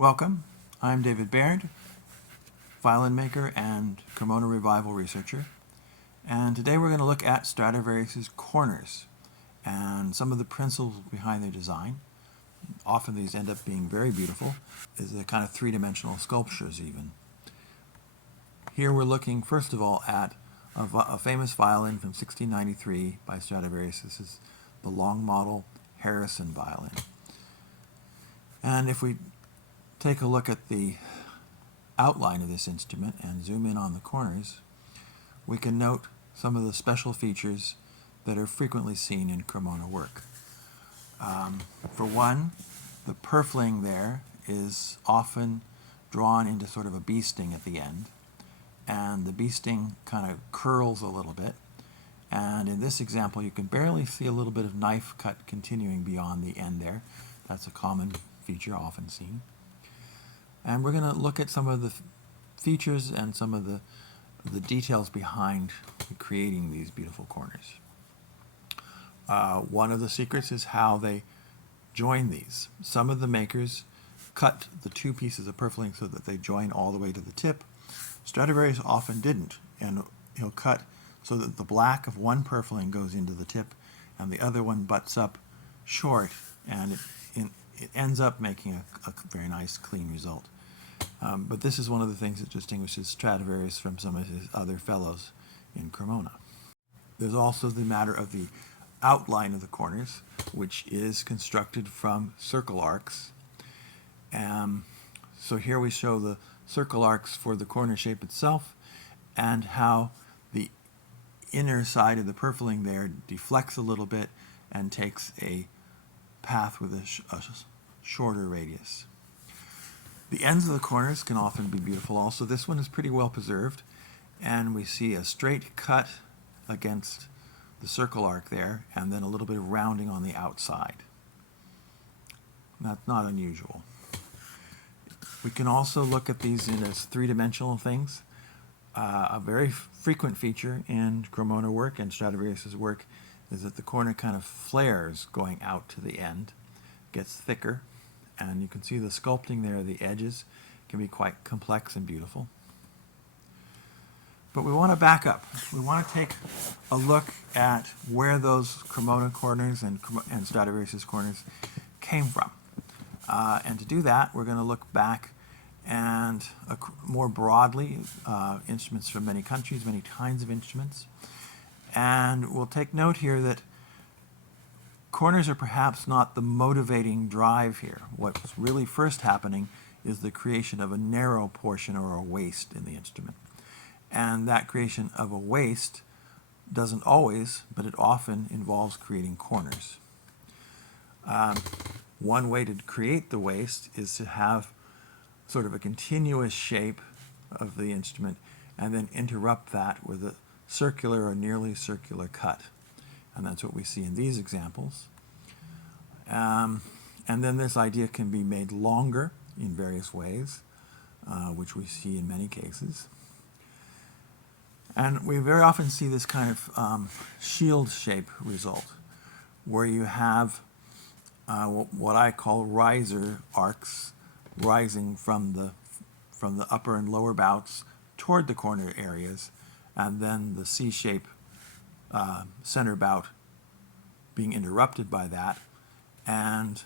Welcome. I'm David Baird, violin maker and Cremona Revival researcher. And today we're going to look at Stradivarius' corners and some of the principles behind their design. Often these end up being very beautiful, as a kind of three-dimensional sculptures even. Here we're looking first of all at a famous violin from 1693 by Stradivarius. This is the long model Harrison violin. And if we take a look at the outline of this instrument and zoom in on the corners, we can note some of the special features that are frequently seen in Cremona work. For one, the purfling there is often drawn into sort of a bee sting at the end, and the bee sting kind of curls a little bit, and in this example you can barely see a little bit of knife cut continuing beyond the end there. That's a common feature often seen. And we're going to look at some of the features and some of the details behind creating these beautiful corners. One of the secrets is how they join these. Some of the makers cut the two pieces of purfling so that they join all the way to the tip. Stradivarius often didn't, and he'll cut so that the black of one purfling goes into the tip and the other one butts up short, and it ends up making a very nice, clean result. But this is one of the things that distinguishes Stradivarius from some of his other fellows in Cremona. There's also the matter of the outline of the corners, which is constructed from circle arcs. So here we show the circle arcs for the corner shape itself and how the inner side of the purfling there deflects a little bit and takes a path with a shorter radius. The ends of the corners can often be beautiful also. This one is pretty well preserved, and we see a straight cut against the circle arc there, and then a little bit of rounding on the outside. That's not unusual. We can also look at these as three-dimensional things. A very frequent feature in Cremona work and Stradivarius' work is that the corner kind of flares going out to the end, gets thicker, and you can see the sculpting there, the edges can be quite complex and beautiful. But we want to back up. We want to take a look at where those Cremona corners and Stradivarius' corners came from. And to do that, we're going to look back and more broadly, instruments from many countries, many kinds of instruments. And we'll take note here that corners are perhaps not the motivating drive here. What's really first happening is the creation of a narrow portion or a waist in the instrument. And that creation of a waist doesn't always, but it often involves creating corners. One way to create the waist is to have sort of a continuous shape of the instrument and then interrupt that with a circular or nearly circular cut. And that's what we see in these examples. And then this idea can be made longer in various ways, which we see in many cases. And we very often see this kind of shield shape result, where you have what I call riser arcs rising from the upper and lower bouts toward the corner areas, and then the C-shape center bout being interrupted by that, and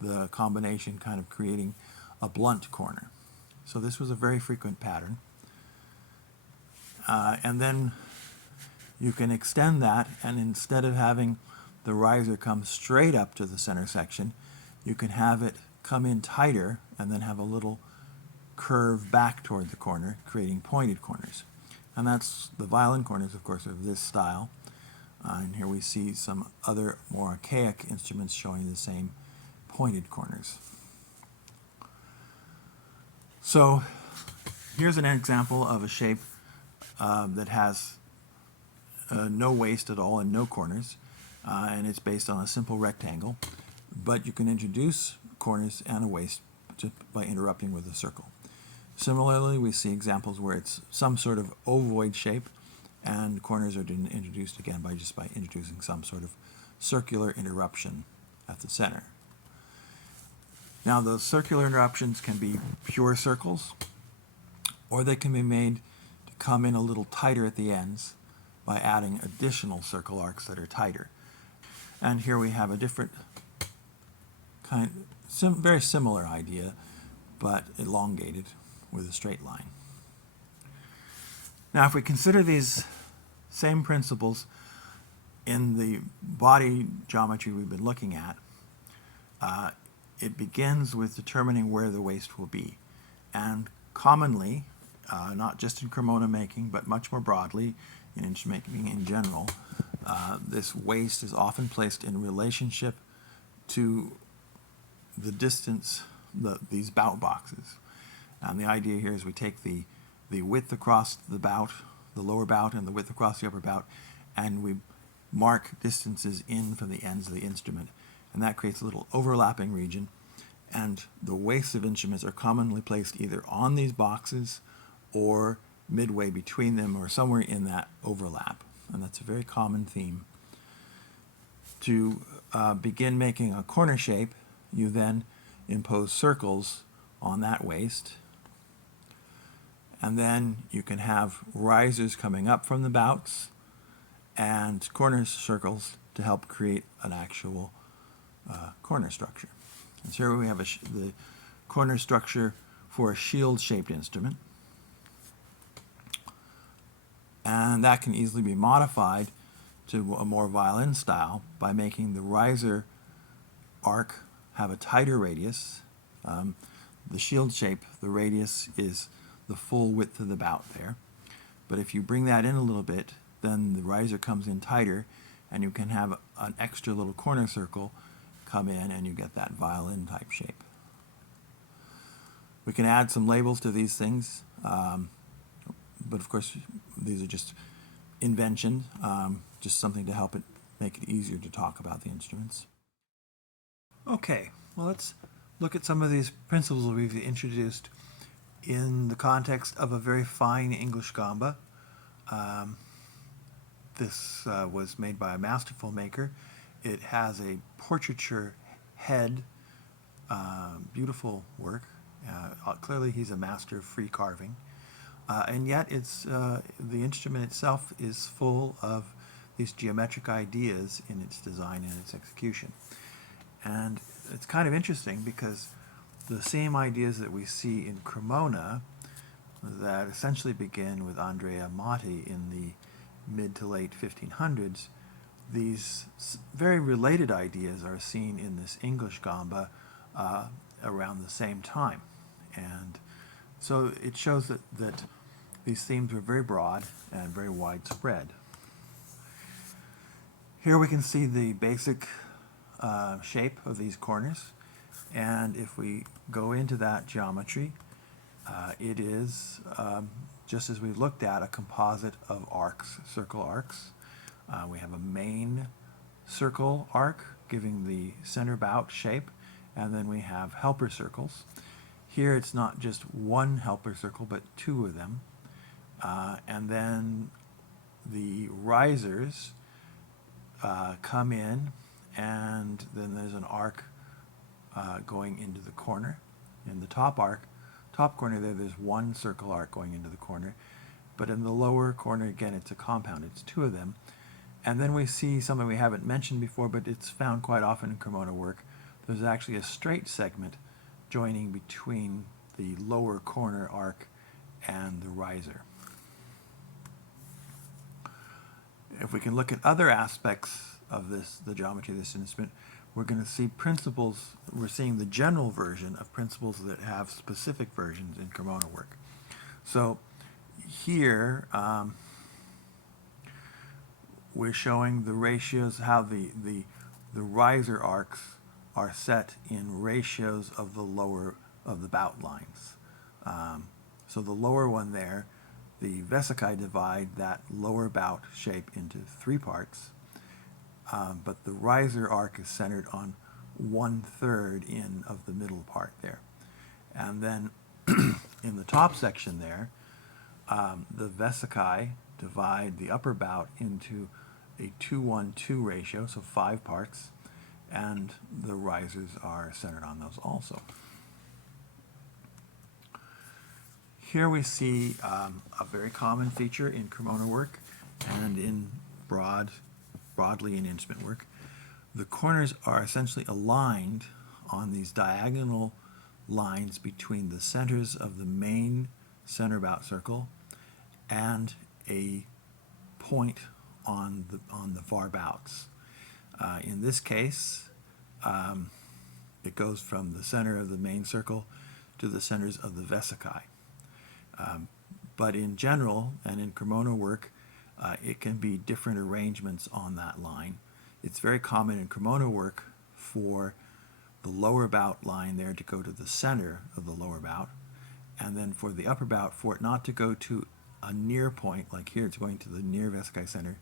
the combination kind of creating a blunt corner. So this was a very frequent pattern. And then you can extend that, and instead of having the riser come straight up to the center section, you can have it come in tighter and then have a little curve back toward the corner, creating pointed corners. And that's the violin corners, of course, of this style. And here we see some other more archaic instruments showing the same pointed corners. So here's an example of a shape that has no waist at all and no corners, and it's based on a simple rectangle. But you can introduce corners and a waist just by interrupting with a circle. Similarly, we see examples where it's some sort of ovoid shape, and corners are introduced again by introducing some sort of circular interruption at the center. Now those circular interruptions can be pure circles, or they can be made to come in a little tighter at the ends by adding additional circle arcs that are tighter. And here we have a different very similar idea, but elongated with a straight line. Now if we consider these same principles in the body geometry we've been looking at, it begins with determining where the waist will be. And commonly, not just in Cremona making, but much more broadly in instrument making in general, this waist is often placed in relationship to the distance, these bout boxes. And the idea here is we take the width across the bout, the lower bout, and the width across the upper bout, and we mark distances in from the ends of the instrument. And that creates a little overlapping region. And the waists of instruments are commonly placed either on these boxes or midway between them or somewhere in that overlap. And that's a very common theme. To begin making a corner shape, you then impose circles on that waist. And then you can have risers coming up from the bouts and corner circles to help create an actual corner structure. And so here we have the corner structure for a shield-shaped instrument. And that can easily be modified to a more violin style by making the riser arc have a tighter radius. The shield shape, the radius is the full width of the bout there. But if you bring that in a little bit, then the riser comes in tighter, and you can have an extra little corner circle come in, and you get that violin type shape. We can add some labels to these things, but of course these are just invention, just something to help it make it easier to talk about the instruments. Okay, well, let's look at some of these principles we've introduced in the context of a very fine English gamba. This was made by a masterful maker. It has a portraiture head, beautiful work. Clearly he's a master of free carving. And yet the instrument itself is full of these geometric ideas in its design and its execution. And it's kind of interesting because the same ideas that we see in Cremona that essentially begin with Andrea Motti in the mid to late 1500s, these very related ideas are seen in this English gamba around the same time. And so it shows that these themes are very broad and very widespread. Here we can see the basic shape of these corners, and if we go into that geometry, it is, just as we've looked at, a composite of arcs, circle arcs. We have a main circle arc giving the center bout shape, and then we have helper circles. Here it's not just one helper circle, but two of them. And then the risers come in, and then there's an arc going into the corner. In the top corner there's one circle arc going into the corner, but in the lower corner, again, it's a compound. It's two of them. And then we see something we haven't mentioned before, but it's found quite often in Cremona work. There's actually a straight segment joining between the lower corner arc and the riser. If we can look at other aspects of the geometry of this instrument, we're going to see principles. We're seeing the general version of principles that have specific versions in Cremona work. So here we're showing the ratios, how the riser arcs are set in ratios of the bout lines. So the lower one there, the vesicae divide that lower bout shape into three parts, but the riser arc is centered on 1/3 of the middle part there. And then in the top section there, the vesicae divide the upper bout into a 2-1-2 ratio, so 5 parts, and the risers are centered on those also. Here we see a very common feature in Cremona work and in broadly in instrument work. The corners are essentially aligned on these diagonal lines between the centers of the main center bout circle and a point on the far bouts. In this case, it goes from the center of the main circle to the centers of the vesicae. But in general, and in Cremona work, it can be different arrangements on that line. It's very common in Cremona work for the lower bout line there to go to the center of the lower bout, and then for the upper bout, for it not to go to a near point, like here it's going to the near vesicae center.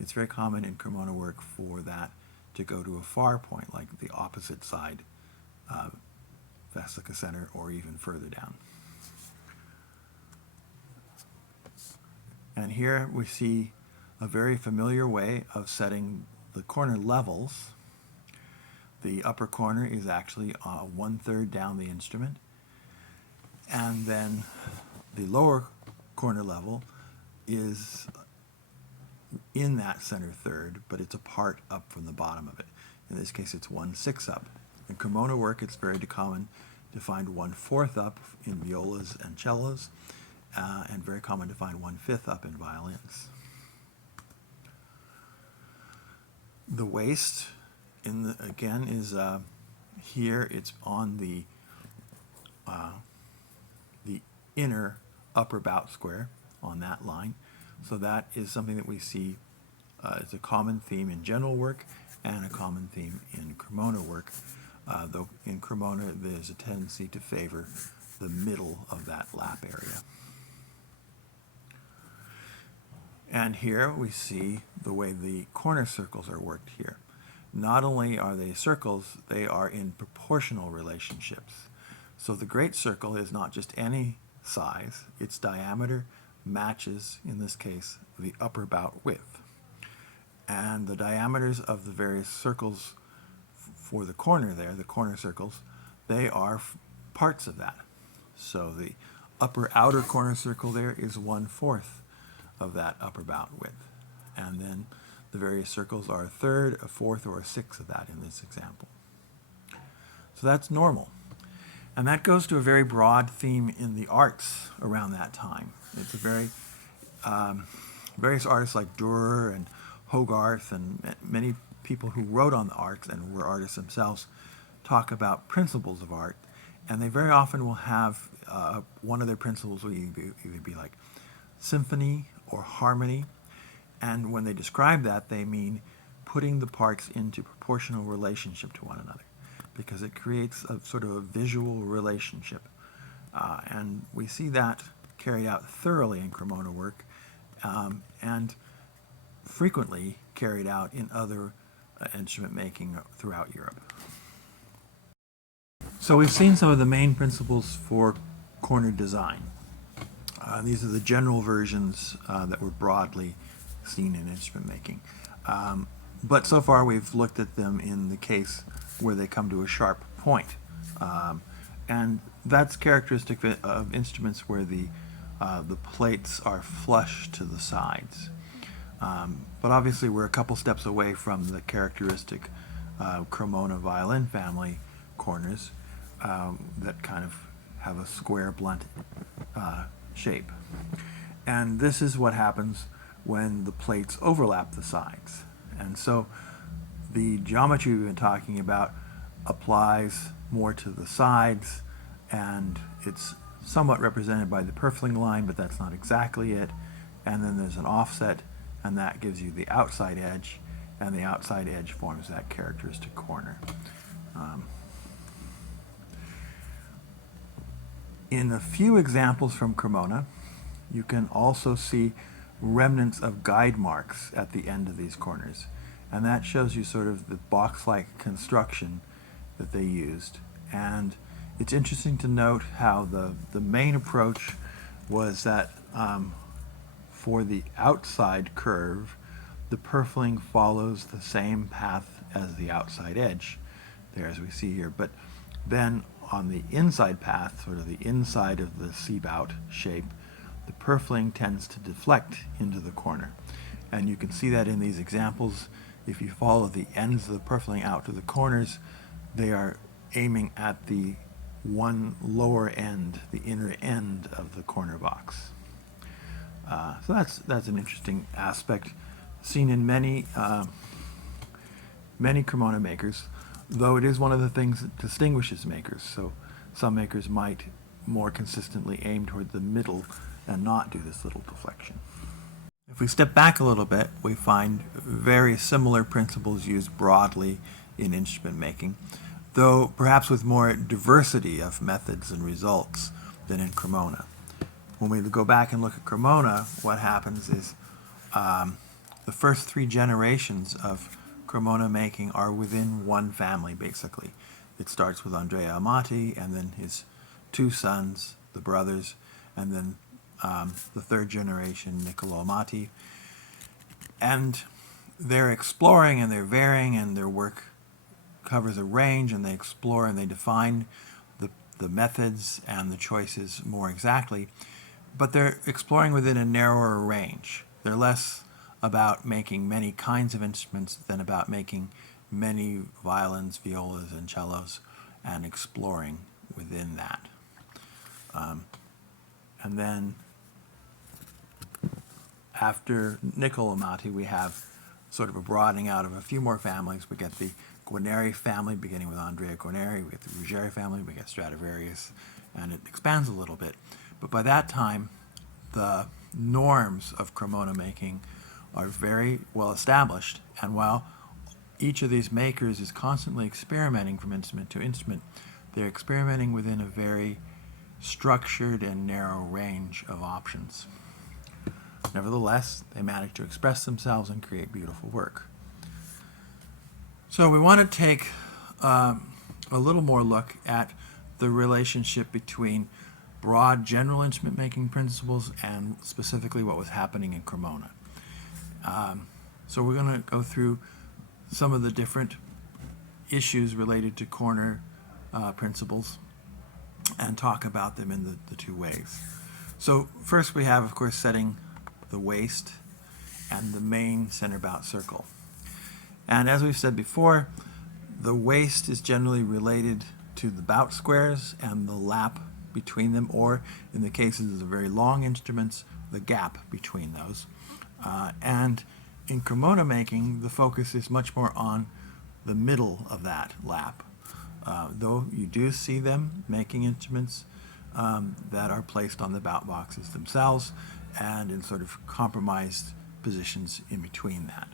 It's very common in Cremona work for that to go to a far point, like the opposite side vesica center, or even further down. And here we see a very familiar way of setting the corner levels. The upper corner is actually 1/3 down the instrument, and then the lower corner level is in that center third, but it's a part up from the bottom of it. In this case, it's 1/6 up. In Cremona work, it's very common to find 1/4 up in violas and cellos, and very common to find 1/5 up in violins. The waist, again, is here. It's on the inner upper bout square on that line. So that is something that we see as a common theme in general work and a common theme in Cremona work, though in Cremona there's a tendency to favor the middle of that lap area. And here we see the way the corner circles are worked here. Not only are they circles, they are in proportional relationships. So the great circle is not just any size, its diameter matches, in this case, the upper bout width. And the diameters of the various circles for the corner there, the corner circles, they are parts of that. So the upper outer corner circle there is 1/4 of that upper bout width. And then the various circles are 1/3, 1/4, or 1/6 of that in this example. So that's normal. And that goes to a very broad theme in the arts around that time. It's a very, various artists like Dürer and Hogarth and many people who wrote on the arts and were artists themselves talk about principles of art. And they very often will have one of their principles will either be like symphony or harmony. And when they describe that, they mean putting the parts into proportional relationship to one another, because it creates a sort of a visual relationship. And we see that carried out thoroughly in Cremona work, and frequently carried out in other instrument making throughout Europe. So we've seen some of the main principles for corner design. These are the general versions that were broadly seen in instrument making. But so far we've looked at them in the case where they come to a sharp point. And that's characteristic of instruments where the plates are flush to the sides. But obviously we're a couple steps away from the characteristic Cremona violin family corners that kind of have a square blunt shape. And this is what happens when the plates overlap the sides. And so the geometry we've been talking about applies more to the sides, and it's somewhat represented by the purfling line, but that's not exactly it. And then there's an offset, and that gives you the outside edge, and the outside edge forms that characteristic corner. In a few examples from Cremona, you can also see remnants of guide marks at the end of these corners. And that shows you sort of the box-like construction that they used. And it's interesting to note how the main approach was that for the outside curve, the purfling follows the same path as the outside edge there, as we see here. But then on the inside path, sort of the inside of the C-bout shape, the purfling tends to deflect into the corner. And you can see that in these examples. If you follow the ends of the purfling out to the corners, they are aiming at the one lower end, the inner end of the corner box. So that's an interesting aspect seen in many Cremona makers, though it is one of the things that distinguishes makers. So some makers might more consistently aim toward the middle and not do this little deflection. If we step back a little bit, we find very similar principles used broadly in instrument making, though perhaps with more diversity of methods and results than in Cremona. When we go back and look at Cremona, what happens is the first 3 generations of Cremona making are within one family, basically. It starts with Andrea Amati, and then his 2 sons, the brothers, and then the 3rd generation, Niccolo Amati. And they're exploring and they're varying, and their work covers a range, and they explore and they define the methods and the choices more exactly. But they're exploring within a narrower range. They're less about making many kinds of instruments than about making many violins, violas, and cellos, and exploring within that. And then after Niccolo Amati, we have sort of a broadening out of a few more families. We get the Guarneri family, beginning with Andrea Guarneri. We get the Ruggieri family, we get Stradivarius, and it expands a little bit. But by that time, the norms of Cremona making are very well established, and while each of these makers is constantly experimenting from instrument to instrument, they're experimenting within a very structured and narrow range of options. Nevertheless, they manage to express themselves and create beautiful work. So we want to take a little more look at the relationship between broad general instrument making principles and specifically what was happening in Cremona. So we're going to go through some of the different issues related to corner principles and talk about them in the 2 ways. So first we have, of course, setting the waist and the main center bout circle. And as we've said before, the waist is generally related to the bout squares and the lap between them, or in the cases of the very long instruments, the gap between those. And in Cremona making, the focus is much more on the middle of that lap, though you do see them making instruments that are placed on the bout boxes themselves and in sort of compromised positions in between that.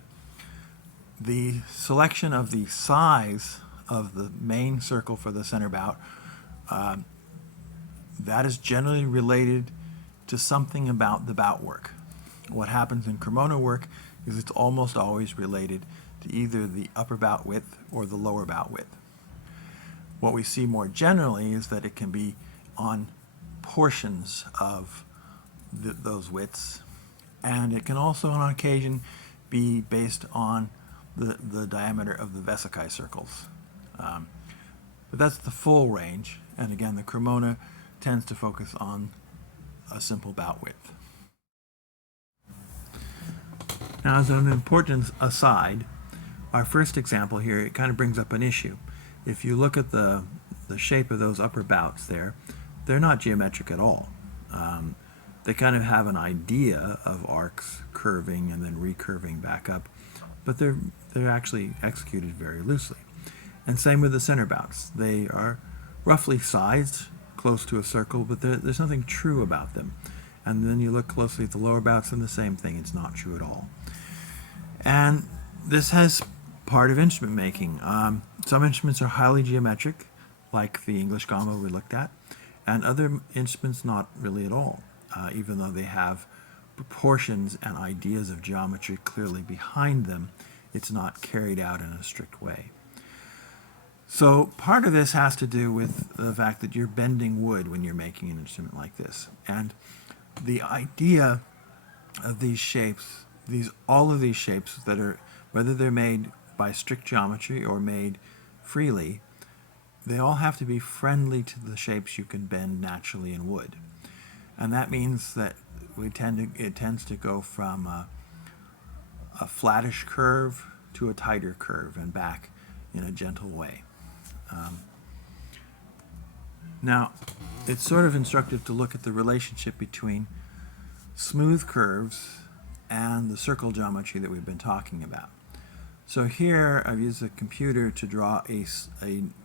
The selection of the size of the main circle for the center bout, that is generally related to something about the bout work. What happens in Cremona work is it's almost always related to either the upper bout width or the lower bout width. What we see more generally is that it can be on portions of those widths, and it can also on occasion be based on the diameter of the vesicae circles. But that's the full range, and again, the Cremona tends to focus on a simple bout width. Now, as an important aside, our first example here, it kind of brings up an issue. If you look at the shape of those upper bouts there, they're not geometric at all. They kind of have an idea of arcs curving and then recurving back up, but they're actually executed very loosely. And same with the center bouts. They are roughly sized, close to a circle, but there's nothing true about them. And then you look closely at the lower bouts and the same thing, it's not true at all. And this has part of instrument making. Some instruments are highly geometric, like the English gamba we looked at, and other instruments not really at all, even though they have proportions and ideas of geometry clearly behind them. It's not carried out in a strict way. So part of this has to do with the fact that you're bending wood when you're making an instrument like this. And the idea of these shapes, all of these shapes that are, whether they're made by strict geometry or made freely, they all have to be friendly to the shapes you can bend naturally in wood. And that means that it tends to go from a flattish curve to a tighter curve and back in a gentle way. Now, it's sort of instructive to look at the relationship between smooth curves and the circle geometry that we've been talking about. So here I've used a computer to draw a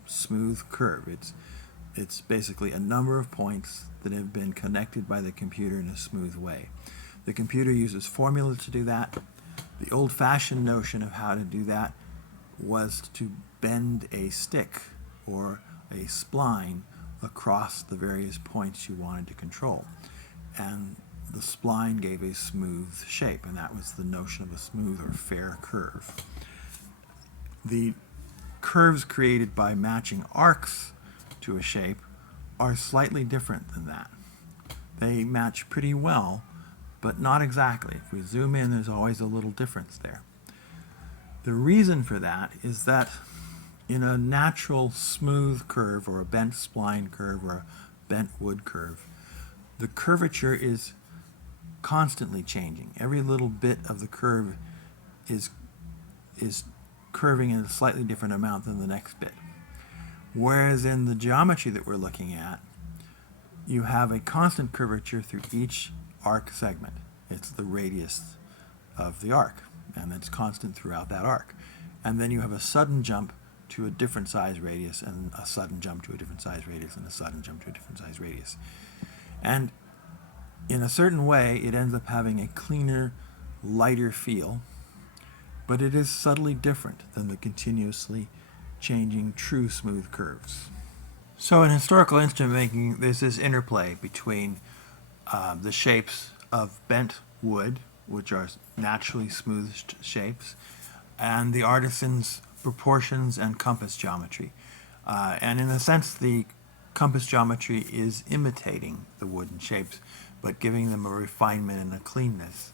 smooth curve. It's basically a number of points that have been connected by the computer in a smooth way. The computer uses formula to do that. The old-fashioned notion of how to do that was to bend a stick or a spline across the various points you wanted to control. And the spline gave a smooth shape, and that was the notion of a smooth or fair curve. The curves created by matching arcs to a shape are slightly different than that. They match pretty well, but not exactly. If we zoom in, there's always a little difference there. The reason for that is that in a natural smooth curve or a bent spline curve or a bent wood curve, the curvature is constantly changing. Every little bit of the curve is curving in a slightly different amount than the next bit. Whereas in the geometry that we're looking at, you have a constant curvature through each arc segment. It's the radius of the arc, and it's constant throughout that arc. And then you have a sudden jump to a different size radius, and a sudden jump to a different size radius, and a sudden jump to a different size radius. And in a certain way, it ends up having a cleaner, lighter feel, but it is subtly different than the continuously changing true smooth curves. So in historical instrument making, there's this interplay between the shapes of bent wood, which are naturally smooth shapes, and the artisan's proportions and compass geometry. And in a sense, the compass geometry is imitating the wooden shapes, but giving them a refinement and a cleanness.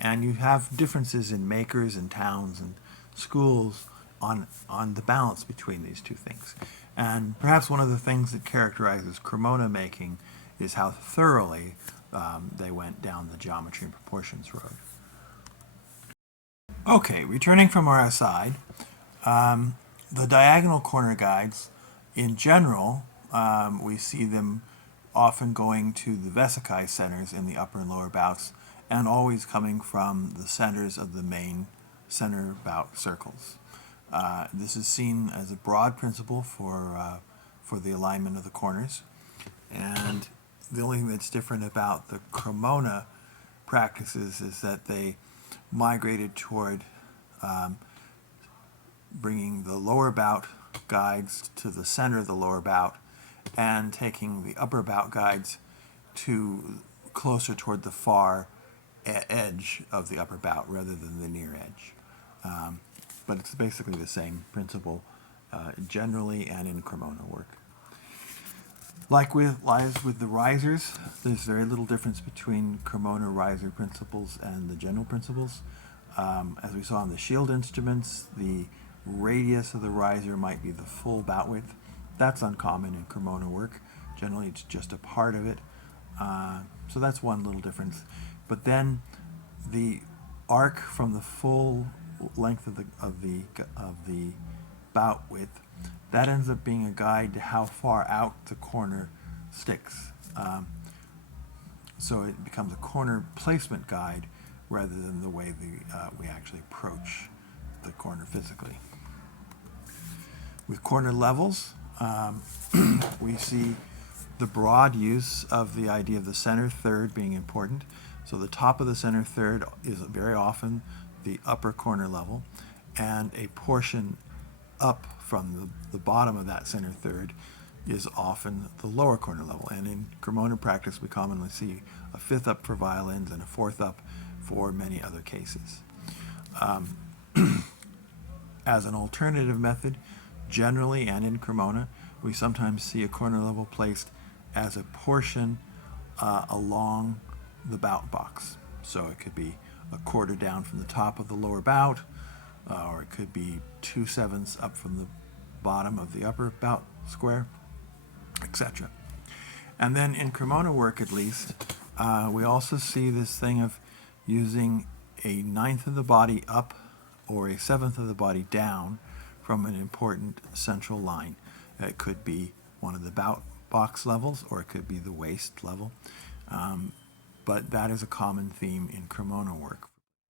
And you have differences in makers and towns and schools on the balance between these two things. And perhaps one of the things that characterizes Cremona making is how thoroughly they went down the geometry and proportions road. Okay, returning from our aside, the diagonal corner guides, in general, we see them often going to the vesicae centers in the upper and lower bouts, and always coming from the centers of the main center bout circles. This is seen as a broad principle for the alignment of the corners, and the only thing that's different about the Cremona practices is that they migrated toward bringing the lower bout guides to the center of the lower bout and taking the upper bout guides to closer toward the far edge of the upper bout rather than the near edge. But it's basically the same principle generally and in Cremona work. Lies with the risers, there's very little difference between Cremona riser principles and the general principles. As we saw in the shield instruments, the radius of the riser might be the full bout width. That's uncommon in Cremona work. Generally, it's just a part of it. So that's one little difference. But then the arc from the full length of the bout width, that ends up being a guide to how far out the corner sticks. So it becomes a corner placement guide rather than the way we actually approach the corner physically. With corner levels, we see the broad use of the idea of the center third being important. So the top of the center third is very often the upper corner level, and a portion up from the bottom of that center third is often the lower corner level. And in Cremona practice, we commonly see a fifth up for violins and a fourth up for many other cases. As an alternative method, generally and in Cremona, we sometimes see a corner level placed as a portion along the bout box. So it could be a quarter down from the top of the lower bout, or it could be 2/7 up from the bottom of the upper bout square, etc. And then in Cremona work, at least, we also see this thing of using a 1/9 of the body up or a 1/7 of the body down from an important central line. It could be one of the bout box levels, or it could be the waist level. But that is a common theme in Cremona work.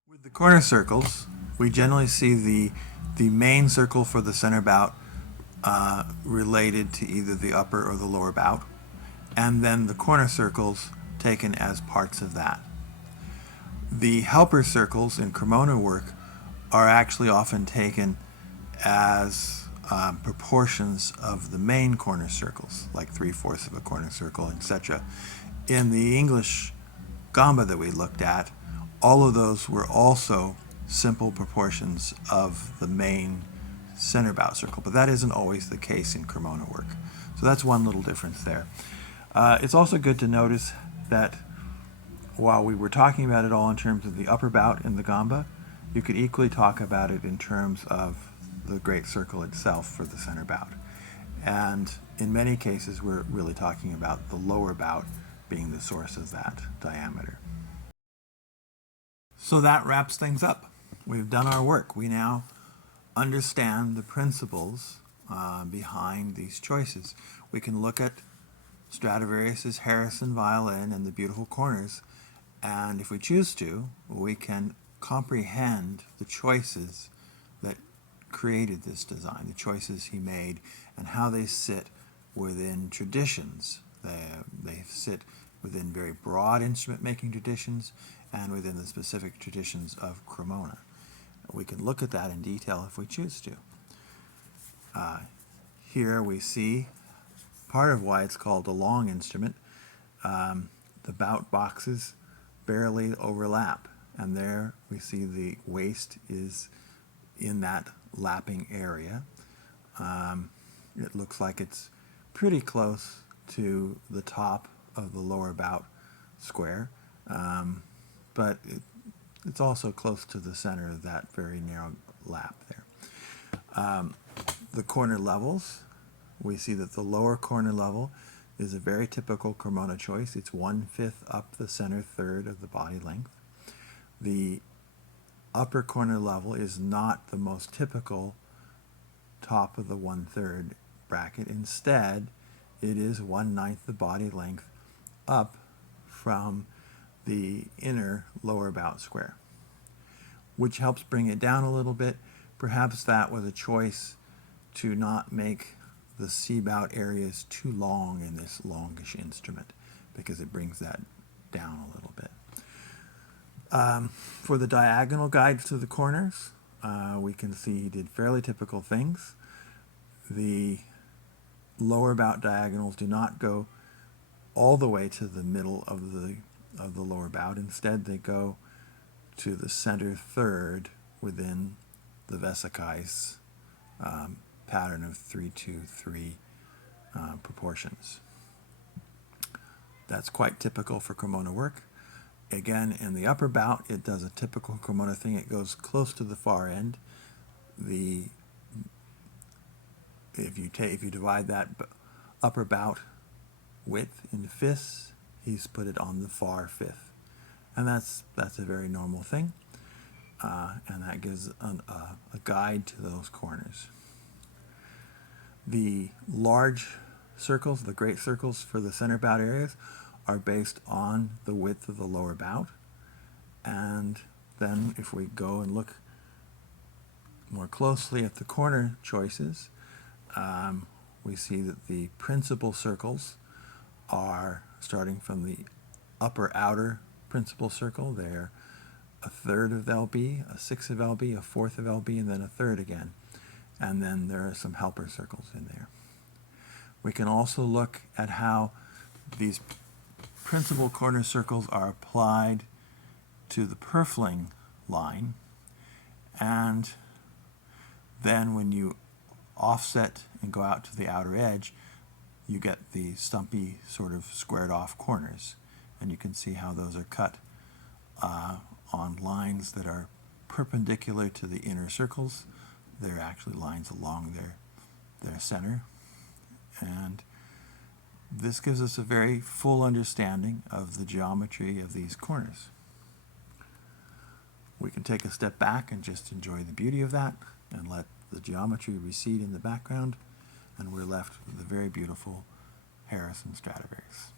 With the corner circles, we generally see the main circle for the center bout related to either the upper or the lower bout, and then the corner circles taken as parts of that. The helper circles in Cremona work are actually often taken as proportions of the main corner circles, like 3/4 of a corner circle, etc. In the English gamba that we looked at, all of those were also simple proportions of the main center bout circle, but that isn't always the case in Cremona work. So that's one little difference there. It's also good to notice that while we were talking about it all in terms of the upper bout in the gamba, you could equally talk about it in terms of the great circle itself for the center bout. And in many cases, we're really talking about the lower bout being the source of that diameter. So that wraps things up. We've done our work. We now understand the principles behind these choices. We can look at Stradivarius's Harrison violin and the beautiful corners, and if we choose to, we can comprehend the choices that created this design, the choices he made, and how they sit within traditions. They sit within very broad instrument making traditions and within the specific traditions of Cremona. We can look at that in detail if we choose to. Here we see part of why it's called a long instrument. The bout boxes barely overlap, and there we see the waist is in that lapping area. It looks like it's pretty close to the top of the lower bout square, but it's also close to the center of that very narrow lap there. The corner levels, we see that the lower corner level is a very typical Cremona choice. It's 1/5 up the center third of the body length. The upper corner level is not the most typical top of the 1/3 bracket. Instead, it is 1/9 the body length up from the inner lower bout square, which helps bring it down a little bit. Perhaps that was a choice to not make the C bout areas too long in this longish instrument, because it brings that down a little bit. For the diagonal guides to the corners, we can see he did fairly typical things. The lower bout diagonals do not go all the way to the middle of the lower bout. Instead, they go to the center third within the vesicais pattern of 3-2-3 proportions. That's quite typical for Cremona work. Again, in the upper bout, it does a typical Cremona thing. It goes close to the far end. If you divide that upper bout width into fifths, he's put it on the far fifth, and that's a very normal thing, and that gives a guide to those corners. The large circles, the great circles for the center bout areas, are based on the width of the lower bout. And then if we go and look more closely at the corner choices, we see that the principal circles are starting from the upper outer principal circle. They're 1/3 of LB, 1/6 of LB, 1/4 of LB, and then 1/3 again. And then there are some helper circles in there. We can also look at how these principal corner circles are applied to the purfling line, and then when you offset and go out to the outer edge, you get the stumpy sort of squared off corners, and you can see how those are cut on lines that are perpendicular to the inner circles. They're actually lines along their center. And this gives us a very full understanding of the geometry of these corners. We can take a step back and just enjoy the beauty of that and let the geometry recede in the background, and we're left with a very beautiful Harrison Stradivarius.